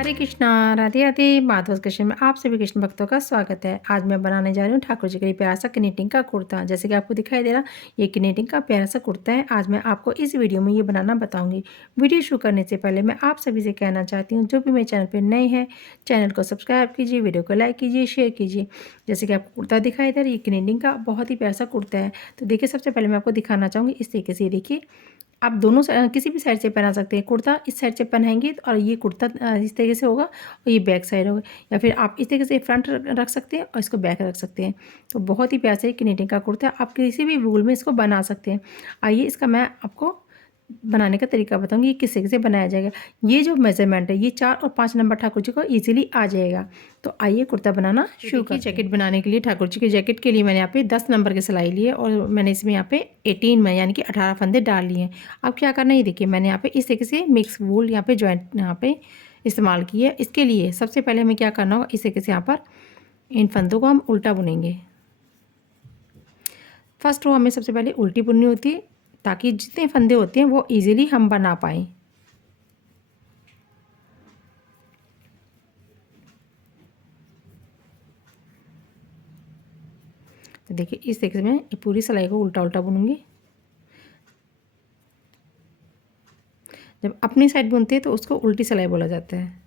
हरे कृष्णा, राधे राधे। माधव कृष्ण में आप सभी कृष्ण भक्तों का स्वागत है। आज मैं बनाने जा रही हूँ ठाकुर जी के लिए प्यारा सा कनेटिंग का कुर्ता। जैसे कि आपको दिखाई दे रहा, ये कनेटिंग का प्यारा सा कुर्ता है। आज मैं आपको इस वीडियो में ये बनाना बताऊंगी। वीडियो शुरू करने से पहले मैं आप सभी से कहना चाहती हूँ, जो भी मेरे चैनल पर नए हैं, चैनल को सब्सक्राइब कीजिए, वीडियो को लाइक कीजिए, शेयर कीजिए। जैसे कि आपको कुर्ता दिखाई दे रहा है, ये कनेटिंग का बहुत ही प्यारा सा कुर्ता है। तो देखिए, सबसे पहले मैं आपको दिखाना चाहूँगी इस तरीके से। देखिए, आप दोनों किसी भी साइड से पहना सकते हैं। कुर्ता इस साइड से पहनाएंगे और ये कुर्ता इस तरीके से होगा और ये बैक साइड होगा, या फिर आप इस तरीके से फ्रंट रख सकते हैं और इसको बैक रख सकते हैं। तो बहुत ही प्यार से कनेटिंग का कुर्ता है, आप किसी भी वूल में इसको बना सकते हैं। आइए, इसका मैं आपको बनाने का तरीका बताऊंगी, ये किस तरीके से बनाया जाएगा। ये जो मेजरमेंट है, ये 4 और 5 नंबर ठाकुर जी को ईजिली आ जाएगा। तो आइए कुर्ता बनाना शुरू करते हैं। जैकेट बनाने के लिए, ठाकुर जी की जैकेट के लिए मैंने यहाँ पे 10 नंबर की सिलाई ली है और मैंने इसमें यहाँ पे 18 में यानी कि 18 फंदे डाल लिए हैं। अब क्या करना है, ये देखिए, मैंने यहाँ पे इस तरीके से मिक्स वूल यहाँ पे जॉइंट यहाँ पे इस्तेमाल की है। इसके लिए सबसे पहले हमें क्या करना होगा, इस तरीके से यहाँ पर इन फंदों को हम उल्टा बुनेंगे। फर्स्ट रो हमें सबसे पहले उल्टी बुननी होती है, ताकि जितने फंदे होते हैं वो इजीली हम बना पाएँ। तो देखिए, इस तरीके से मैं पूरी सिलाई को उल्टा उल्टा बुनूंगी। जब अपनी साइड बुनते हैं तो उसको उल्टी सिलाई बोला जाता है।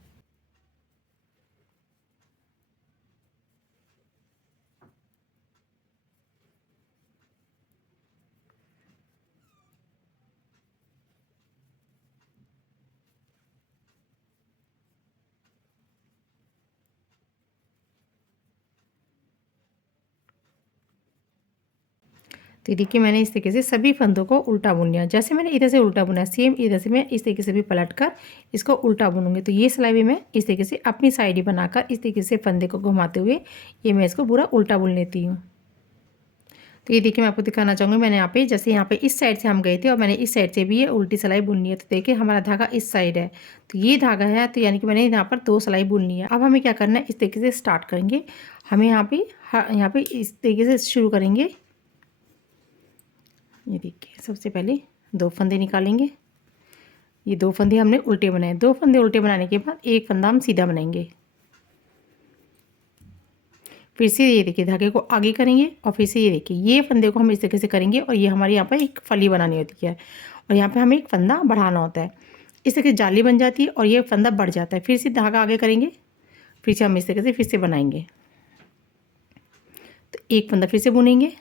तो ये देखिए, मैंने इस तरीके से सभी फंदों को उल्टा बुन लिया। जैसे मैंने इधर से उल्टा बुना, सेम इधर से मैं इस तरीके से भी पलट कर इसको उल्टा बुनूंगी। तो ये सिलाई भी मैं इस तरीके से अपनी साइड ही बनाकर इस तरीके से फंदे को घुमाते हुए ये मैं इसको पूरा उल्टा बुन लेती हूँ। तो ये देखिए, मैं आपको दिखाना चाहूँगी, मैंने यहाँ पे जैसे यहाँ पे इस साइड से हम गए थे और मैंने इस साइड से भी ये उल्टी सिलाई बुननी है। तो देखिए, हमारा धागा इस साइड है, तो ये धागा है, तो यानी कि मैंने यहाँ पर 2 सिलाई बुननी है। अब हमें क्या करना है, इस तरीके से स्टार्ट करेंगे। हमें यहाँ पे इस तरीके से शुरू करेंगे। ये देखिए, सबसे पहले 2 फंदे निकालेंगे। ये 2 फंदे हमने उल्टे बनाए। 2 फंदे उल्टे बनाने के बाद एक फंदा हम सीधा बनाएंगे। फिर से ये देखिए, धागे को आगे करेंगे और फिर से ये देखिए, ये फंदे को हम इस तरीके से करेंगे और ये हमारे यहाँ पर एक फली बनानी होती है और यहाँ पे हमें एक फंदा बढ़ाना होता है। इस तरीके से जाली बन जाती है और ये फंदा बढ़ जाता है। फिर से धागा आगे करेंगे, फिर से हम इस तरीके से फिर से बनाएंगे। तो एक फंदा फिर से बुनेंगे,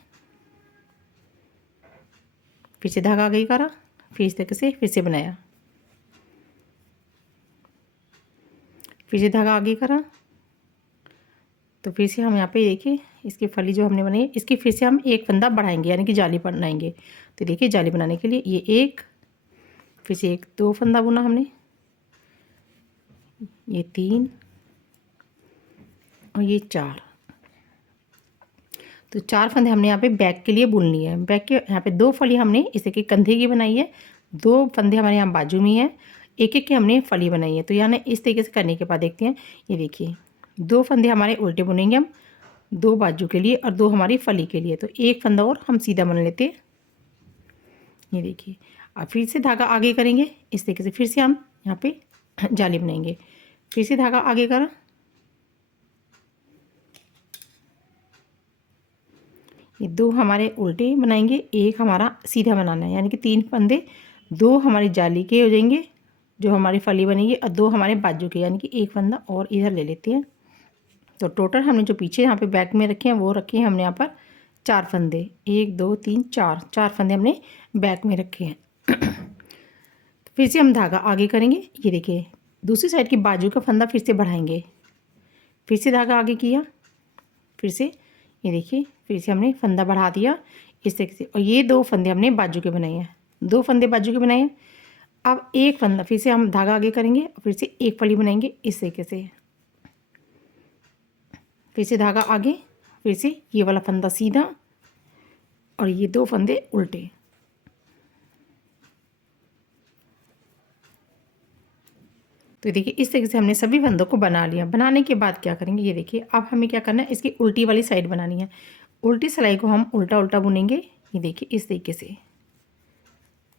फिर से धागा आगे करा, फिर इस तरीके से फिर से बनाया, फिर से धागा आगे करा। तो फिर से हम यहाँ पे देखिए, इसकी फली जो हमने बनाई, इसकी फिर से हम एक फंदा बढ़ाएंगे यानी कि जाली बनाएंगे। तो देखिए, जाली बनाने के लिए ये एक, फिर से एक 2 फंदा बुना हमने, ये 3 और ये 4। तो 4 फंदे हमने यहाँ पे बैक के लिए बुन लिए हैं। बैक के यहाँ पे 2 फली हमने इसे के कंधे की बनाई है, 2 फंदे हमारे यहाँ बाजू में है, एक एक की हमने फली बनाई है। तो यानी इस तरीके से करने के बाद देखते हैं, ये देखिए, 2 फंदे हमारे उल्टे बुनेंगे हम, 2 बाजू के लिए और 2 हमारी फली के लिए। तो एक फंदा और हम सीधा बुन लेते हैं। ये देखिए, अब फिर से धागा आगे करेंगे इस तरीके से, फिर से हम यहाँ पे जाली बनाएंगे। फिर से धागा आगे करा, ये 2 हमारे उल्टे बनाएंगे, एक हमारा सीधा बनाना है, यानी कि 3 फंदे, 2 हमारी जाली के हो जाएंगे जो हमारी फली बनेगी और 2 हमारे बाजू के, यानी कि एक फंदा और इधर ले लेते हैं। तो टोटल हमने जो पीछे यहाँ पे बैक में रखे हैं वो रखे हैं हमने यहाँ पर 4 फंदे, 1 2 3 4, 4 फंदे हमने बैक में रखे हैं। तो फिर से हम धागा आगे करेंगे। ये देखिए, दूसरी साइड की बाजू का फंदा फिर से बढ़ाएंगे, फिर से धागा आगे किया, फिर से ये देखिए, फिर से हमने फंदा बढ़ा दिया इस तरीके से। और ये 2 फंदे हमने बाजू के बनाए हैं, 2 फंदे बाजू के बनाए हैं। अब एक फंदा फिर से हम धागा आगे करेंगे और फिर से एक फली बनाएंगे इस तरीके से, फिर से धागा आगे, फिर से ये वाला फंदा सीधा और ये 2 फंदे उल्टे। तो देखिए, इस तरीके से हमने सभी फंदों को बना लिया। बनाने के बाद क्या करेंगे, ये देखिए, अब हमें क्या करना है, इसकी उल्टी वाली साइड बनानी है। उल्टी सिलाई को हम उल्टा उल्टा बुनेंगे। ये देखिए, इस तरीके से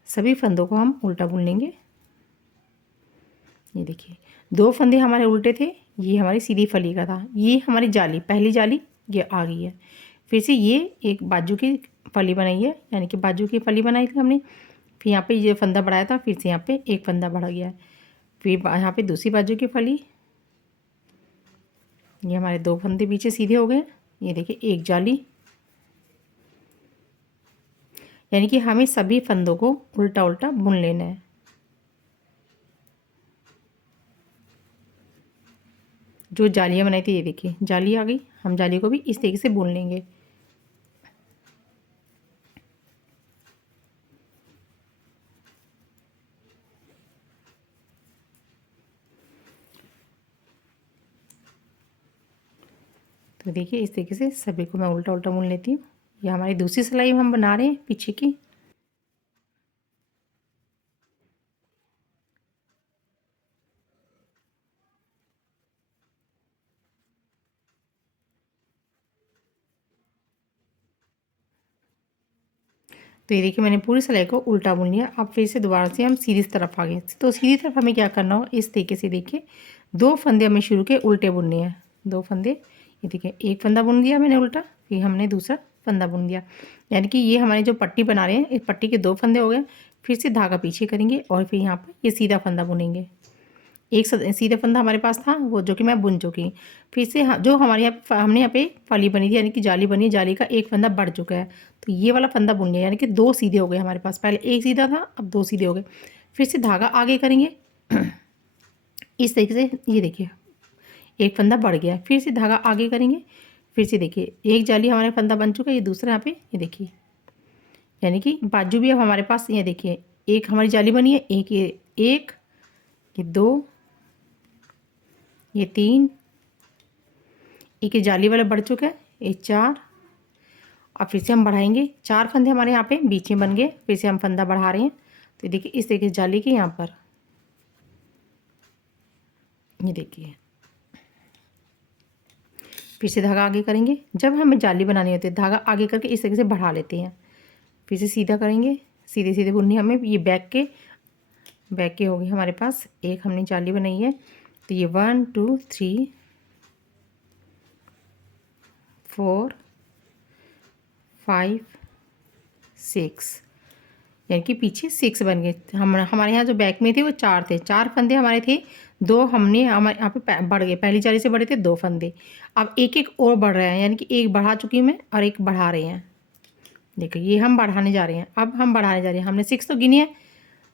सभी फंदों को हम उल्टा बुन लेंगे। ये देखिए 2 फंदे हमारे उल्टे थे, ये हमारी सीधी फली का था, ये हमारी जाली पहली जाली ये आ गई है। फिर से ये एक बाजू की फली बनाई है, यानी कि बाजू की फली बनाई थी हमने। फिर यहाँ पे ये फंदा बढ़ाया था, फिर से यहाँ पे एक फंदा बढ़ा गया है। फिर यहाँ पे दूसरी बाजू की फली, ये हमारे 2 फंदे पीछे सीधे हो गए। ये देखिए एक जाली, यानी कि हमें सभी फंदों को उल्टा उल्टा बुन लेना है। जो जालियाँ बनाई थी ये देखिए जाली आ गई, हम जाली को भी इस तरीके से बुन लेंगे। तो देखिए इस तरीके से सभी को मैं उल्टा उल्टा बुन लेती हूँ। ये हमारी दूसरी सिलाई हम बना रहे हैं पीछे की। तो ये देखिए मैंने पूरी सिलाई को उल्टा बुन लिया। अब फिर से दोबारा से हम सीधी तरफ आ गए। तो सीधी तरफ हमें क्या करना हो, इस तरीके से देखिए 2 फंदे हमें शुरू के उल्टे बुनने हैं। 2 फंदे, ये देखिए एक फंदा बुन दिया मैंने उल्टा, फिर हमने दूसरा फंदा बुन दिया, यानी कि ये हमारे जो पट्टी बना रहे हैं इस पट्टी के 2 फंदे हो गए। फिर से धागा पीछे करेंगे और फिर यहाँ पर ये सीधा फंदा बुनेंगे। एक सीधा फंदा हमारे पास था वो जो कि मैं बुन चुकी। फिर से जो हमारे यहाँ हमने यहाँ पे फली बनी थी, यानी कि जाली बनी, जाली का एक फंदा बढ़ चुका है, तो ये वाला फंदा बुन लिया, यानी कि 2 सीधे हो गए हमारे पास। पहले एक सीधा था, अब 2 सीधे हो गए। फिर से धागा आगे करेंगे इस तरीके से, ये देखिए एक फंदा बढ़ गया। फिर से धागा आगे करेंगे, फिर से देखिए एक जाली हमारे फंदा बन चुका है, ये दूसरा यहाँ पे ये देखिए, यानी कि बाजू भी अब हमारे पास ये देखिए एक हमारी जाली बनी है, एक ये 2, ये 3, एक ये जाली वाला बढ़ चुका है, ये 4। अब फिर से हम बढ़ाएंगे, 4 फंदे हमारे यहाँ पे बीच में बन गए। फिर से हम फंदा बढ़ा रहे हैं, तो देखिए इस तरीके से जाली के यहाँ पर, ये देखिए फिर से धागा आगे करेंगे। जब हमें जाली बनानी होती है धागा आगे करके इस तरीके से बढ़ा लेते हैं। फिर से सीधा करेंगे, सीधे सीधे बुननी हमें। ये बैक के हो गए हमारे पास। एक हमने जाली बनाई है, तो ये 1 2 3 4 5 6, यानी कि पीछे 6 बन गए। हमारे यहाँ जो बैक में थे वो 4 थे, 4 फंदे हमारे थे। 2 हमने हमारे यहाँ पे बढ़ गए, पहली जाली से बढ़े थे 2 फंदे। अब एक एक और बढ़ रहे हैं, यानी कि एक बढ़ा चुकी हूँ मैं और एक बढ़ा रहे हैं। देखो ये हम बढ़ाने जा रहे हैं, अब हम बढ़ाने जा रहे हैं। हमने 6 तो गिनी है,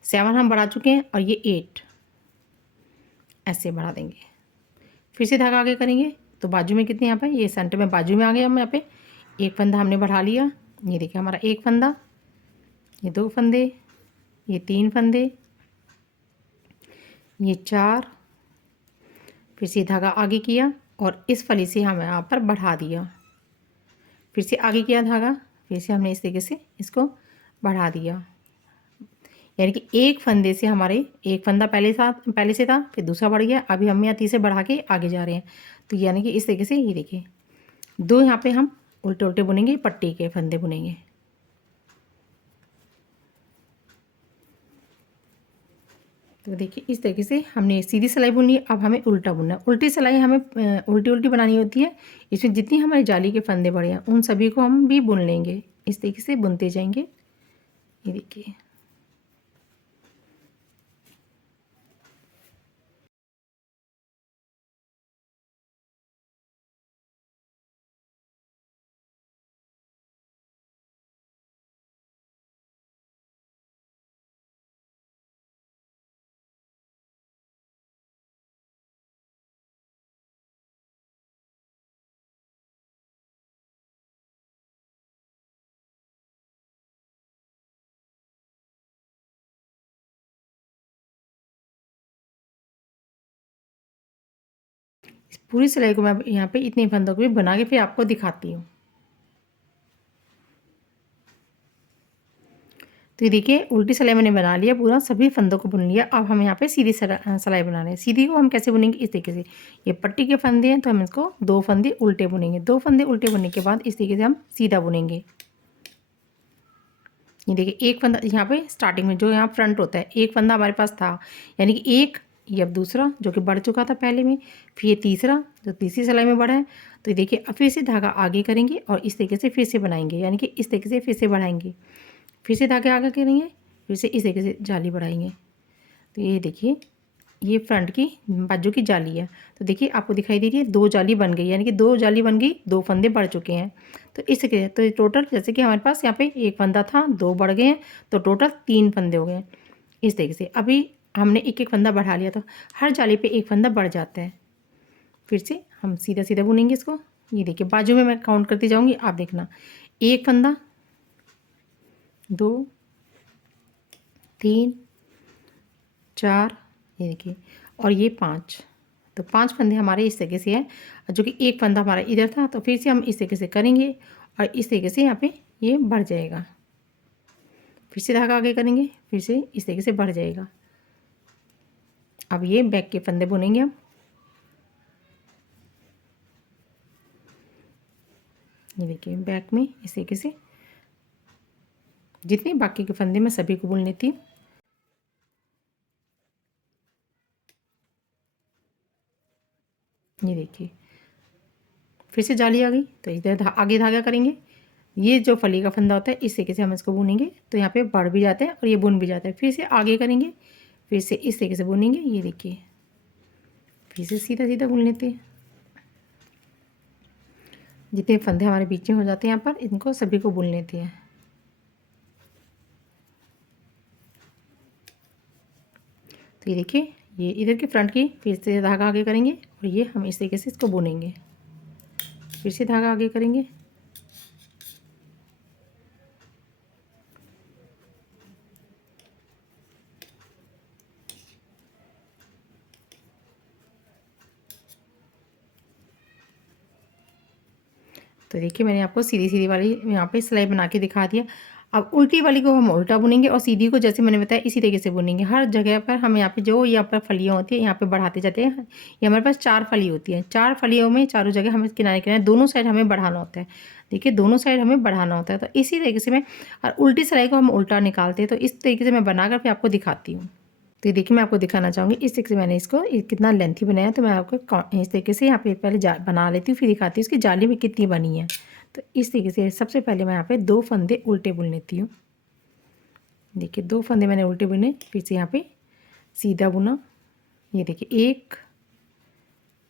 7 हम बढ़ा चुके हैं और ये 8 ऐसे बढ़ा देंगे। फिर से धागा आगे करेंगे, तो बाजू में कितने यहाँ पे, ये सेंटर में बाजू में आ गए हम यहाँ पे। एक फंदा हमने बढ़ा लिया, ये देखिए हमारा एक फंदा, ये 2 फंदे, ये 3 फंदे, ये 4। फिर से धागा आगे किया और इस फली से हम यहाँ पर बढ़ा दिया। फिर से आगे किया धागा, फिर से हमने इस तरीके से इसको बढ़ा दिया, यानी कि एक फंदे से हमारे एक फंदा पहले से था, फिर दूसरा बढ़ गया। अभी हम यहाँ तीसरे बढ़ा के आगे जा रहे हैं। तो यानी कि इस तरीके से ये देखिए 2 यहाँ पे हम उल्टे उल्टे बुनेंगे, पट्टी के फंदे बुनेंगे। तो देखिए इस तरीके से हमने सीधी सिलाई बुनी है। अब हमें उल्टा बुनना है। उल्टी सिलाई हमें उल्टी उल्टी बनानी होती है। इसमें जितनी हमारी जाली के फंदे बड़े हैं उन सभी को हम भी बुन लेंगे, इस तरीके से बुनते जाएंगे। ये देखिए इस पूरी सिलाई को मैं यहाँ पे इतने फंदों को भी बना के फिर आपको दिखाती हूँ। तो ये देखिए उल्टी सिलाई मैंने बना लिया, पूरा सभी फंदों को बुन लिया। अब हम यहाँ पे सीधी सिलाई बना रहे हैं। सीधी को हम कैसे बुनेंगे, इस तरीके से, ये पट्टी के फंदे हैं तो हम इसको 2 फंदे उल्टे बुनेंगे। 2 फंदे उल्टे बुनने के बाद इस तरीके से हम सीधा बुनेंगे। ये देखिए एक फंदा यहाँ पे स्टार्टिंग में जो यहाँ फ्रंट होता है, एक फंदा हमारे पास था, यानी कि एक ये अब दूसरा जो कि बढ़ चुका था पहले में, फिर ये तीसरा जो तीसरी सिलाई में बढ़ा है। तो देखिए अब फिर से धागा आगे करेंगे और इस तरीके से फिर से बनाएंगे, यानी कि इस तरीके से फिर से बढ़ाएंगे, फिर से धागे आगे करेंगे, फिर से इस तरीके से जाली बढ़ाएंगे। तो ये देखिए ये फ्रंट की बाजू की जाली है। तो देखिए आपको दिखाई दे रही है 2 जाली बन गई, यानी कि 2 जाली बन गई, 2 फंदे बढ़ चुके हैं। तो इस तरीके तो टोटल जैसे कि हमारे पास यहाँ पे 1 फंदा था, 2 बढ़ गए हैं, तो टोटल 3 फंदे हो गए हैं। इस तरीके से अभी हमने एक एक फंदा बढ़ा लिया, तो हर जाली पे एक फंदा बढ़ जाता है। फिर से हम सीधा सीधा बुनेंगे इसको। ये देखिए बाजू में मैं काउंट करती जाऊँगी, आप देखना। 1 फंदा, 2, 3, 4, ये देखिए, और ये 5। तो 5 फंदे हमारे इस तरीके से हैं, जो कि एक फंदा हमारा इधर था। तो फिर से हम इस तरीके से करेंगे और इस तरीके से यहाँ पे ये बढ़ जाएगा। फिर से धागा आगे करेंगे, फिर से इस तरीके से बढ़ जाएगा। अब ये बैक के फंदे बुनेंगे हम। ये देखिए बैक में इस तरीके से जितने बाकी के फंदे मैं सभी को बुन लेती हूँ। ये देखिए फिर से जाली आ गई, तो इधर आगे धागा करेंगे। ये जो फली का फंदा होता है इस तरीके से हम इसको बुनेंगे, तो यहाँ पे बढ़ भी जाता है और ये बुन भी जाता है। फिर से आगे करेंगे, फिर से इस तरीके से बुनेंगे। ये देखिए फिर से सीधा सीधा बुन लेते हैं। जितने फंदे हमारे बीच में हो जाते हैं यहाँ पर, इनको सभी को बुन लेते हैं। तो ये देखिए ये इधर की फ्रंट की फिर से धागा आगे करेंगे और ये हम इस तरीके से इसको बुनेंगे। फिर से धागा आगे करेंगे, तो देखिए मैंने आपको सीधी सीधी वाली यहाँ पे सिलाई बना के दिखा दिया। अब उल्टी वाली को हम उल्टा बुनेंगे और सीधी को जैसे मैंने बताया इसी तरीके से बुनेंगे। हर जगह पर हम यहाँ पे जो यहाँ पर फलियाँ होती है यहाँ पे बढ़ाते जाते हैं। ये हमारे पास 4 फली होती है, 4 फलियों में चारों जगह हमें किनारे किनारे दोनों साइड हमें बढ़ाना होता है। देखिए दोनों साइड हमें बढ़ाना होता है। तो इसी तरीके से मैं और उल्टी सिलाई को हम उल्टा निकालते हैं। तो इस तरीके से मैं बनाकर फिर आपको दिखाती हूँ। तो ये देखिए मैं आपको दिखाना चाहूँगी इस तरीके से मैंने इसको कितना लेंथी बनाया। तो मैं आपको इस तरीके से यहाँ पे पहले बना लेती हूँ, फिर दिखाती हूँ इसकी जाली में कितनी बनी है। तो इस तरीके से सबसे पहले मैं यहाँ पे 2 फंदे उल्टे बुन लेती हूँ। देखिए 2 फंदे मैंने उल्टे बुने, फिर से यहाँ पे सीधा बुना। ये देखिए 1,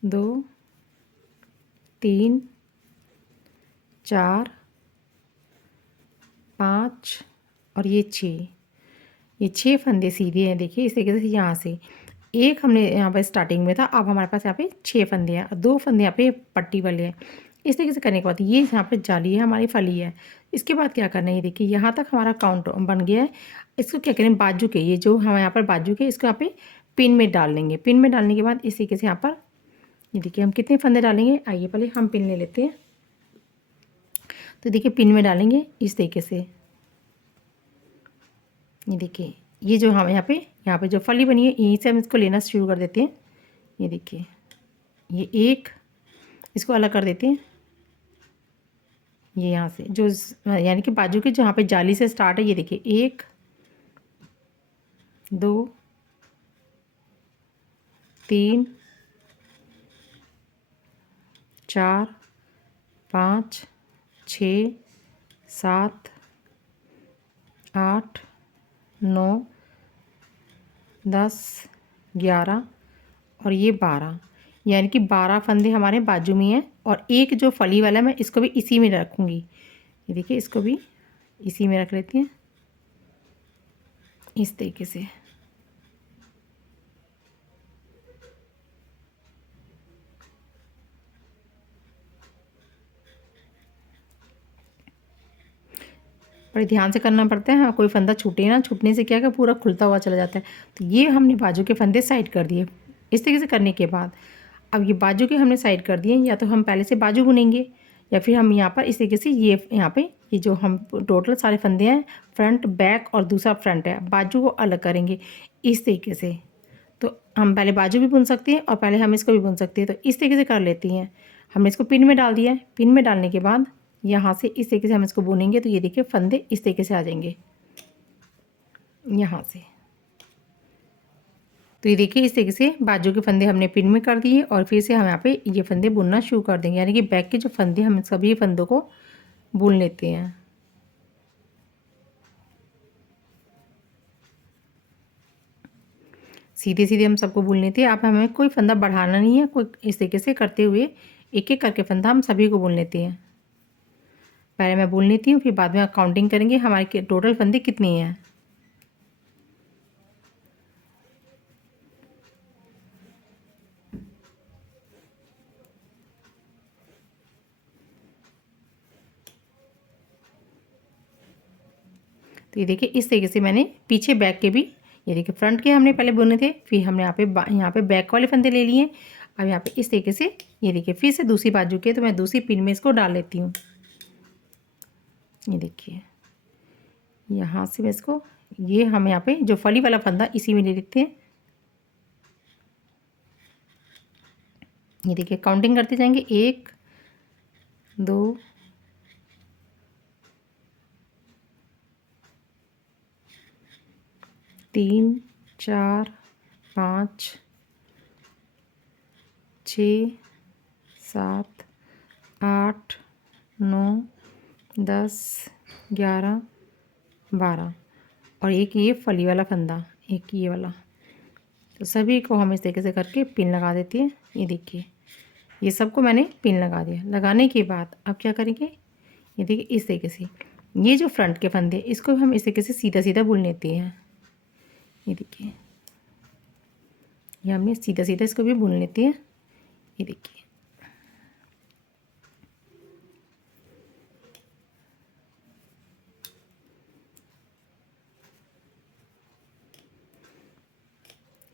2, 3, 4, 5 और ये 6। ये 6 फंदे सीधे हैं। देखिए इस तरीके से यहाँ से एक हमने यहाँ पर स्टार्टिंग में था, अब हमारे पास यहाँ पे 6 फंदे हैं और 2 फंदे यहाँ पे पट्टी वाले हैं। इस तरीके से करने के बाद ये यहाँ पे जाली है, हमारी फली है। इसके बाद क्या करना है, ये देखिए यहाँ तक हमारा काउंट बन गया है। इसको क्या करें, बाजू के ये जो हम यहाँ पर बाजू के इसको यहाँ पे पिन में डाल लेंगे। पिन में डालने के बाद इस तरीके से यहाँ पर ये देखिए हम कितने फंदे डालेंगे, आइए पहले हम पिन ले लेते हैं। तो देखिए पिन में डालेंगे इस तरीके से। ये देखिए ये जो हम यहाँ पे जो फली बनी है यहीं से हम इसको लेना शुरू कर देते हैं। ये देखिए ये एक, इसको अलग कर देते हैं। ये यहाँ से जो यानी कि बाजू के जो यहाँ पे जाली से स्टार्ट है, ये देखिए 1, 2, 3, 4, 5, 6, 7, 8, 9, 10, 11 और ये 12, यानी कि 12 फंदे हमारे बाजू में हैं। और एक जो फली वाला है मैं इसको भी इसी में रखूँगी। ये देखिए इसको भी इसी में रख लेते हैं इस तरीके से। बड़े ध्यान से करना पड़ता है, हाँ कोई फंदा छूटे ना, छूटने से क्या है पूरा खुलता हुआ चला जाता है। तो ये हमने बाजू के फंदे साइड कर दिए। इस तरीके से करने के बाद अब ये बाजू के हमने साइड कर दिए, या तो हम पहले से बाजू बुनेंगे या फिर हम यहाँ पर इस तरीके से ये यहाँ पे ये जो हम टोटल सारे फंदे हैं फ्रंट बैक और दूसरा फ्रंट है, बाजू को अलग करेंगे इस तरीके से। तो हम पहले बाजू भी बुन सकते हैं और पहले हम इसको भी बुन सकते हैं। तो इस तरीके से कर लेती हैं। हमने इसको पिन में डाल दिया है। पिन में डालने के बाद यहाँ से इस तरीके से हम इसको बुनेंगे। तो ये देखिए फंदे इस तरीके से आ जाएंगे यहाँ से। तो ये देखिए इस तरीके से बाजू के फंदे हमने पिन में कर दिए और फिर से हम यहाँ पे ये फंदे बुनना शुरू कर देंगे, यानी कि बैक के जो फंदे हम सभी फंदों को बुन लेते हैं। सीधे सीधे हम सबको बुन लेते हैं। अब हमें कोई फंदा बढ़ाना नहीं है, कोई इस तरीके से करते हुए एक एक करके फंदा हम सभी को बुन लेते हैं। पहले मैं बुन लेती हूँ, फिर बाद में काउंटिंग करेंगे हमारे टोटल फंदे कितने हैं। तो ये देखिए इस तरीके से मैंने पीछे बैक के भी, ये देखिए फ्रंट के हमने पहले बुने थे, फिर हमने यहाँ पे बैक वाले फंदे ले लिए। अब यहाँ पे इस तरीके से ये देखिए फिर से दूसरी बाजू के, तो मैं दूसरी पिन में इसको डाल लेती हूँ। ये देखिए यहाँ से मैं इसको, ये हम यहाँ पे जो फली वाला फंदा इसी में ले लेते हैं। ये देखिए काउंटिंग करते जाएंगे, 1 2 3 4 5 6 7 8 9 10 11 12 और एक ये फली वाला फंदा, एक ये वाला। तो सभी को हम इस तरीके से करके पिन लगा देते हैं। ये देखिए ये सबको मैंने पिन लगा दिया। लगाने के बाद अब क्या करेंगे, ये देखिए इस तरीके से ये जो फ्रंट के फंदे इसको हम इस तरीके से सीधा सीधा बुन लेते हैं। ये देखिए ये हमने सीधा सीधा इसको भी बुन लेते हैं। ये देखिए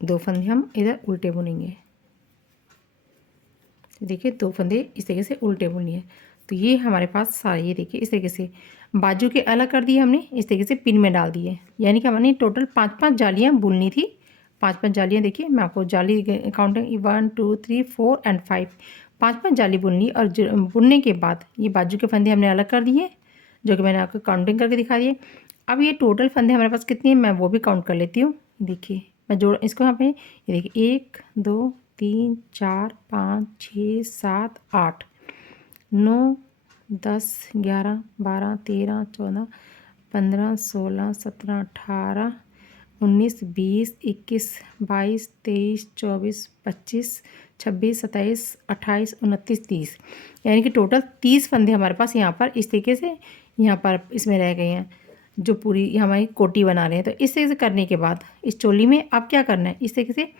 दो फंदे हम इधर उल्टे बुनेंगे। देखिए 2 फंदे इस तरीके से उल्टे बुन लिए। तो ये हमारे पास सारे, ये देखिए इस तरीके से बाजू के अलग कर दिए हमने, इस तरीके से पिन में डाल दिए। यानी कि हमने टोटल 5-5 जालियाँ बुननी थी। 5-5 जालियाँ, देखिए मैं आपको जाली काउंटिंग 1 2 3 4 एंड 5, 5-5 जाली बुन ली। और बुनने के बाद ये बाजू के फंदे हमने अलग कर दिए, जो कि मैंने आपको काउंटिंग करके दिखा दिए। अब ये टोटल फंदे हमारे पास कितने हैं मैं वो भी काउंट कर लेती हूँ। देखिए मैं जोड़ इसको यहाँ पे, ये देखिए 1 2 3 4 5 6 7 8 9 10 11 12 13 14 15 16 17 18 19 20 21 22 23 24 25 26 27 28 29 30, यानी कि टोटल 30 फंदे हमारे पास यहाँ पर इस तरीके से यहाँ पर इसमें रह गए हैं, जो पूरी हमारी कोटी बना रहे हैं। तो इस तरीके से करने के बाद इस चोली में अब क्या करना है, इस तरीके से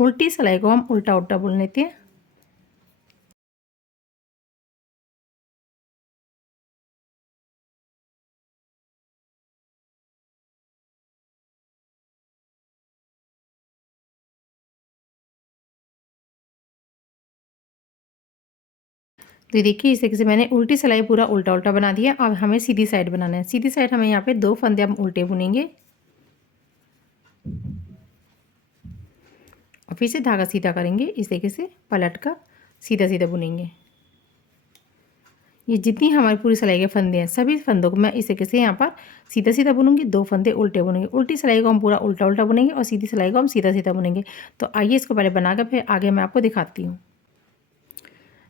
उल्टी सिलाई को हम उल्टा उल्टा बुन लेते हैं। तो देखिए इस तरीके से मैंने उल्टी सिलाई पूरा उल्टा उल्टा बना दिया। अब हमें सीधी साइड बनाना है। सीधी साइड हमें यहाँ पे 2 फंदे हम उल्टे बुनेंगे और फिर से धागा सीधा करेंगे, इस तरीके से पलट कर सीधा सीधा बुनेंगे। ये जितनी हमारी पूरी सिलाई के फंदे हैं सभी फंदों को मैं इस तरीके से यहाँ पर सीधा सीधा बुनूंगी, 2 फंदे उल्टे बुनेंगे। उल्टी सिलाई को हम पूरा उल्टा उल्टा बुनेंगे और सीधी सिलाई को हम सीधा सीधा बुनेंगे। तो आइए इसको पहले बनाकर फिर आगे मैं आपको दिखाती हूँ।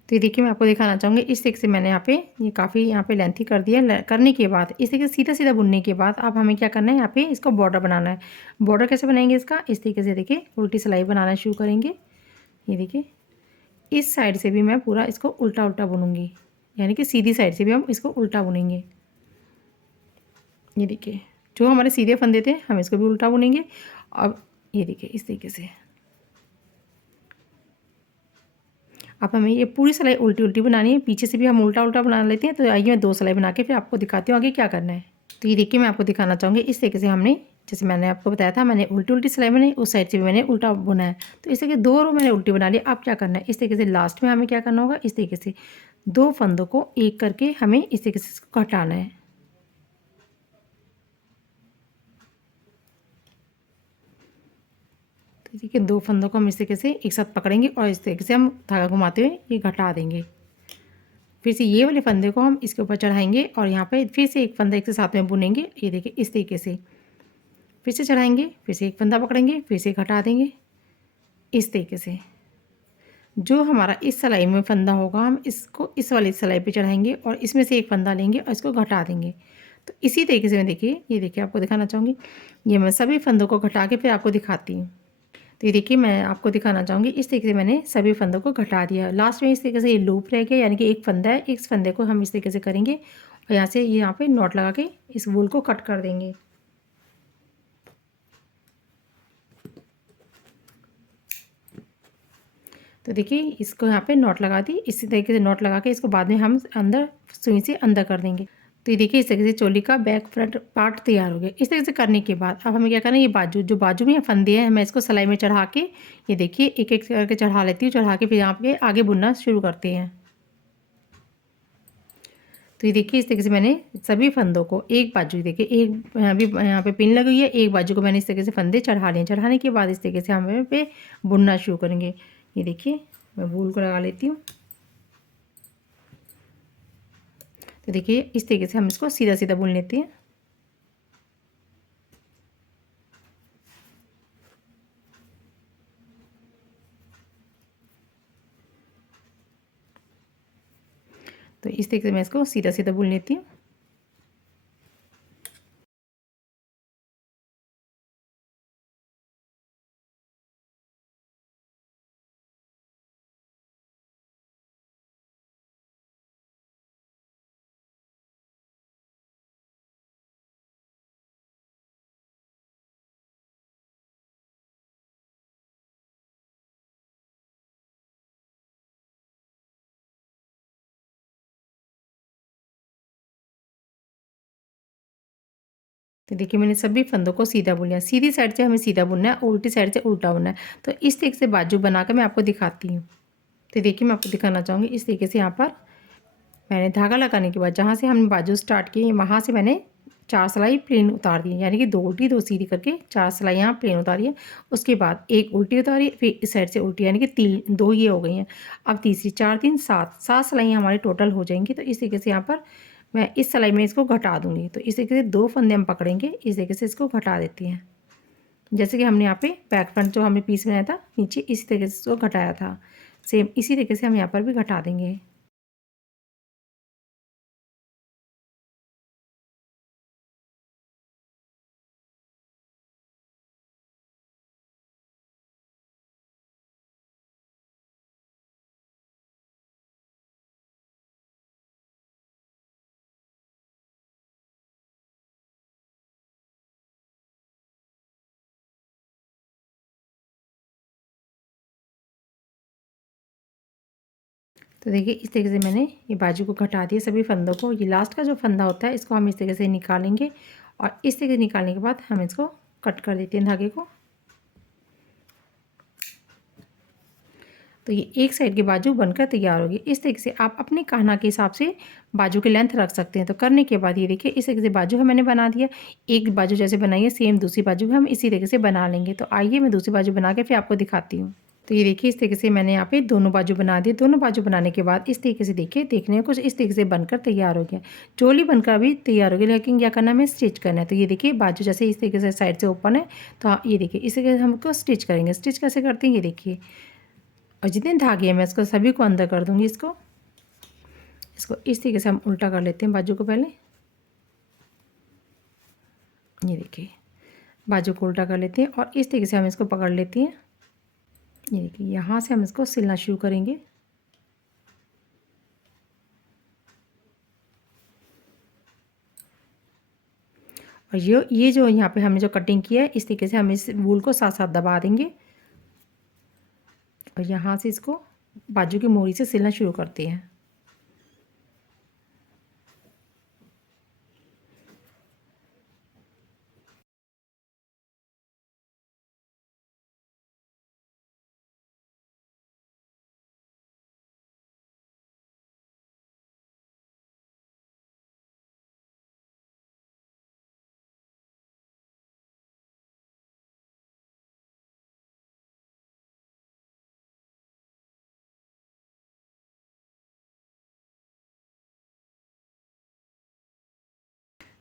तो ये देखिए मैं आपको दिखाना चाहूँगी, इस तरीके से मैंने यहाँ पे ये काफ़ी यहाँ पे लेंथी कर दिया। करने के बाद इस तरीके से सीधा सीधा बुनने के बाद अब हमें क्या करना है, यहाँ पे इसको बॉर्डर बनाना है। बॉर्डर कैसे बनाएंगे इसका, इस तरीके से देखिए उल्टी सिलाई बनाना शुरू करेंगे। ये देखिए इस साइड से भी मैं पूरा इसको उल्टा उल्टा बुनूंगी, यानी कि सीधी साइड से भी हम इसको उल्टा बुनेंगे। ये देखिए जो हमारे सीधे फंदे थे हम इसको भी उल्टा बुनेंगे। अब ये देखिए इस तरीके से अब हमें ये पूरी सिलाई उल्टी उल्टी बनानी है। पीछे से भी हम उल्टा उल्टा बना लेते हैं। तो आइए मैं 2 सिलाई बना के फिर आपको दिखाती हूँ आगे क्या करना है। तो ये देखिए मैं आपको दिखाना चाहूँगी, इस तरीके से हमने, जैसे मैंने आपको बताया था, मैंने उल्टी उल्टी सिलाई बनाई, उस साइड से भी मैंने उल्टा बुना है। तो इस तरीके 2 रो मैंने उल्टी बना ली। अब क्या करना है, इस तरीके से लास्ट में हमें क्या करना होगा, इस तरीके से 2 फंदों को एक करके हमें इस तरीके से इसको हटाना है। तो देखिए 2 फंदों को हम इस तरीके से एक साथ पकड़ेंगे और इस तरीके से हम धागा घुमाते हुए ये घटा देंगे। फिर से ये वाले फंदे को हम इसके ऊपर चढ़ाएंगे और यहाँ पे फिर से एक फंदा एक से साथ में बुनेंगे। ये देखिए इस तरीके से फिर से चढ़ाएंगे, फिर से एक फंदा पकड़ेंगे, फिर से घटा देंगे इस तरीके से जो हमारा इस सिलाई में फंदा होगा हम इसको इस वाली सिलाई पे चढ़ाएंगे और इसमें से एक फंदा लेंगे और इसको घटा देंगे। तो इसी तरीके से मैं देखिए, ये देखिए आपको दिखाना चाहूँगी, ये मैं सभी फंदों को घटा के फिर आपको दिखाती हूँ। तो ये देखिए मैं आपको दिखाना चाहूँगी, इस तरीके से मैंने सभी फंदों को घटा दिया। लास्ट में इस तरीके से ये लूप रह गया, यानी कि एक फंदा है, इस फंदे को हम इस तरीके से करेंगे और यहाँ से ये यहाँ पे नॉट लगा के इस वूल को कट कर देंगे। तो देखिए इसको यहाँ पे नॉट लगा दी, इसी तरीके से नॉट लगा के इसको बाद में हम अंदर सुई से अंदर कर देंगे। तो ये देखिए इस तरीके से चोली का बैक फ्रंट पार्ट तैयार हो गया। इस तरीके से करने के बाद अब हमें क्या करना है, ये बाजू जो बाजू में फंदे हैं मैं इसको सिलाई में चढ़ा के, ये देखिए एक एक करके चढ़ा लेती हूँ, चढ़ा के फिर यहाँ पे आगे बुनना शुरू करते हैं। तो ये देखिए इस तरीके से मैंने सभी फंदों को एक बाजू, देखिए एक अभी यहाँ पे पिन लगी हुई है, एक बाजू को मैंने इस तरीके से फंदे चढ़ा लिए। चढ़ाने के बाद इस तरीके से हम पे बुनना शुरू करेंगे। ये देखिए मैं वूल को लगा लेती हूँ। तो देखिए इस तरीके से हम इसको सीधा सीधा बुन लेते हैं। तो इस तरीके से मैं इसको सीधा सीधा बुन लेती हूँ। तो देखिए मैंने सभी फंदों को सीधा बुन लिया। सीधी साइड से हमें सीधा बुनना है, उल्टी साइड से उल्टा बुनना है। तो इस तरीके से बाजू बनाकर मैं आपको दिखाती हूँ। तो देखिए मैं आपको दिखाना चाहूँगी, इस तरीके से यहाँ पर मैंने धागा लगाने के बाद जहाँ से हमने बाजू स्टार्ट की वहाँ से मैंने 4 सिलाई प्लेन उतार दी, यानी कि 2 उल्टी 2 सीधी करके 4 सिलाई यहाँ प्लेन उतारी है। उसके बाद एक उल्टी उतारी, फिर इस साइड से उल्टी, यानी कि 3 2 ये हो गई हैं। अब तीसरी 4 3 7 7 सिलाइयाँ हमारी टोटल हो जाएंगी। तो इस तरीके से यहाँ पर मैं इस सिलाई में इसको घटा दूँगी। तो इस तरीके से 2 फंदे हम पकड़ेंगे, इस तरीके से इसको घटा देती हैं। जैसे कि हमने यहाँ पे बैक फ्रंट जो हमने पीस बनाया था नीचे, इसी तरीके से इसको घटाया था। सेम इसी तरीके से हम यहाँ पर भी घटा देंगे। तो देखिए इस तरीके से मैंने ये बाजू को घटा दिया सभी फंदों को। ये लास्ट का जो फंदा होता है इसको हम इस तरीके से निकालेंगे और इस तरीके से निकालने के बाद हम इसको कट कर देते हैं धागे को। तो ये एक साइड की बाजू बनकर तैयार होगी। इस तरीके से आप अपने कान्हा के हिसाब से बाजू की लेंथ रख सकते हैं। तो करने के बाद ये देखिए इस तरीके से बाजू है मैंने बना दिया। एक बाजू जैसे बनाई है सेम दूसरी बाजू भी हम इसी तरीके से बना लेंगे। तो आइए मैं दूसरी बाजू बना के फिर आपको दिखाती हूँ। तो ये देखिए इस तरीके से मैंने यहाँ पे दोनों बाजू बना दी। दोनों बाजू बनाने के बाद इस तरीके से देखिए, देखने में कुछ इस तरीके से बनकर तैयार हो गया। चोली बनकर अभी तैयार हो गई, लेकिन क्या करना है, हमें स्टिच करना है। तो ये देखिए बाजू जैसे इस तरीके से साइड से ओपन है, तो हाँ ये देखिए इस तरीके से हमको स्टिच करेंगे। स्टिच कैसे करते हैं ये देखिए, और जितने धागे हैं मैं इसको सभी को अंदर कर दूँगी। इसको इस तरीके से हम उल्टा कर लेते हैं बाजू को पहले। ये देखिए बाजू को उल्टा कर लेते हैं और इस तरीके से हम इसको पकड़ लेते हैं। ये देखिए यहाँ से हम इसको सिलना शुरू करेंगे। और ये जो यहाँ पे हमने जो कटिंग की है इस तरीके से हम इस वूल को साथ साथ दबा देंगे और यहाँ से इसको बाजू की मोरी से सिलना शुरू करते हैं।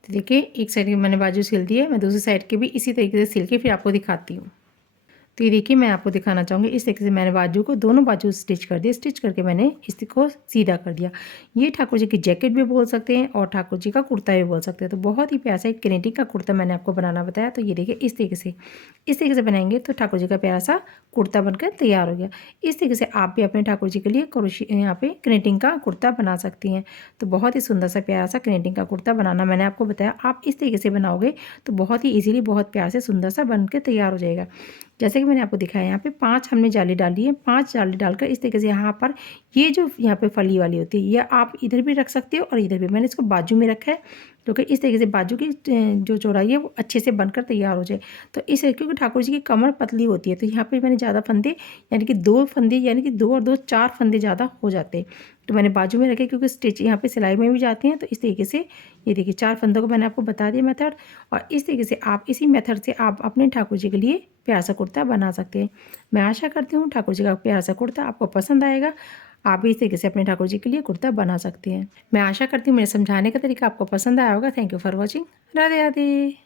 तो देखिए एक साइड की मैंने बाजू सिल दी है, मैं दूसरी साइड की भी इसी तरीके से सिल के फिर आपको दिखाती हूँ। तो ये देखिए मैं आपको दिखाना चाहूँगी इस तरीके से मैंने बाजू को दोनों बाजू स्टिच कर दिया। स्टिच करके मैंने इसको सीधा कर दिया। ये ठाकुर जी की जैकेट भी बोल सकते हैं और ठाकुर जी का कुर्ता भी बोल सकते हैं। तो बहुत ही प्यारा सा एक क्नेटिंग का कुर्ता मैंने आपको बनाना बताया। तो ये देखिए इस तरीके से बनाएंगे तो ठाकुर जी का प्यारा सा कुर्ता बनकर तैयार हो गया। इस तरीके से आप भी अपने ठाकुर जी के लिए यहाँ पे क्नेटिंग का कुर्ता बना सकती हैं। तो बहुत ही सुंदर सा प्यारा सा क्नेटिंग का कुर्ता बनाना मैंने आपको बताया। आप इस तरीके से बनाओगे तो बहुत ही ईजिली बहुत प्यार से सुंदर सा बन के तैयार हो जाएगा। जैसे कि मैंने आपको दिखाया यहाँ पे 5 हमने जाली डाली है। 5 जाली डालकर इस तरीके से यहाँ पर ये जो यहाँ पे फली वाली होती है ये आप इधर भी रख सकते हो और इधर भी। मैंने इसको बाजू में रखा है क्योंकि इस तरीके से बाजू की जो चौड़ाई है वो अच्छे से बनकर तैयार हो जाए। तो इस क्योंकि ठाकुर जी की कमर पतली होती है तो यहाँ पे मैंने ज़्यादा फंदे यानी कि 2 फंदे यानी कि 2 और 2 4 फंदे ज़्यादा हो जाते हैं। तो मैंने बाजू में रखे क्योंकि स्टिच यहाँ पे सिलाई में भी जाती हैं। तो इस तरीके से ये देखिए 4 फंदों को मैंने आपको बता दिया मेथड। और इस तरीके से आप इसी मेथड से आप अपने ठाकुर जी के लिए प्यारा सा कुर्ता बना सकते हैं। मैं आशा करती हूँ ठाकुर जी का प्यारा सा कुर्ता आपको पसंद आएगा। आप भी इस तरीके से अपने ठाकुर जी के लिए कुर्ता बना सकते हैं। मैं आशा करती हूँ मेरे समझाने का तरीका आपको पसंद आया होगा। Thank you for watching. Radhe Radhe.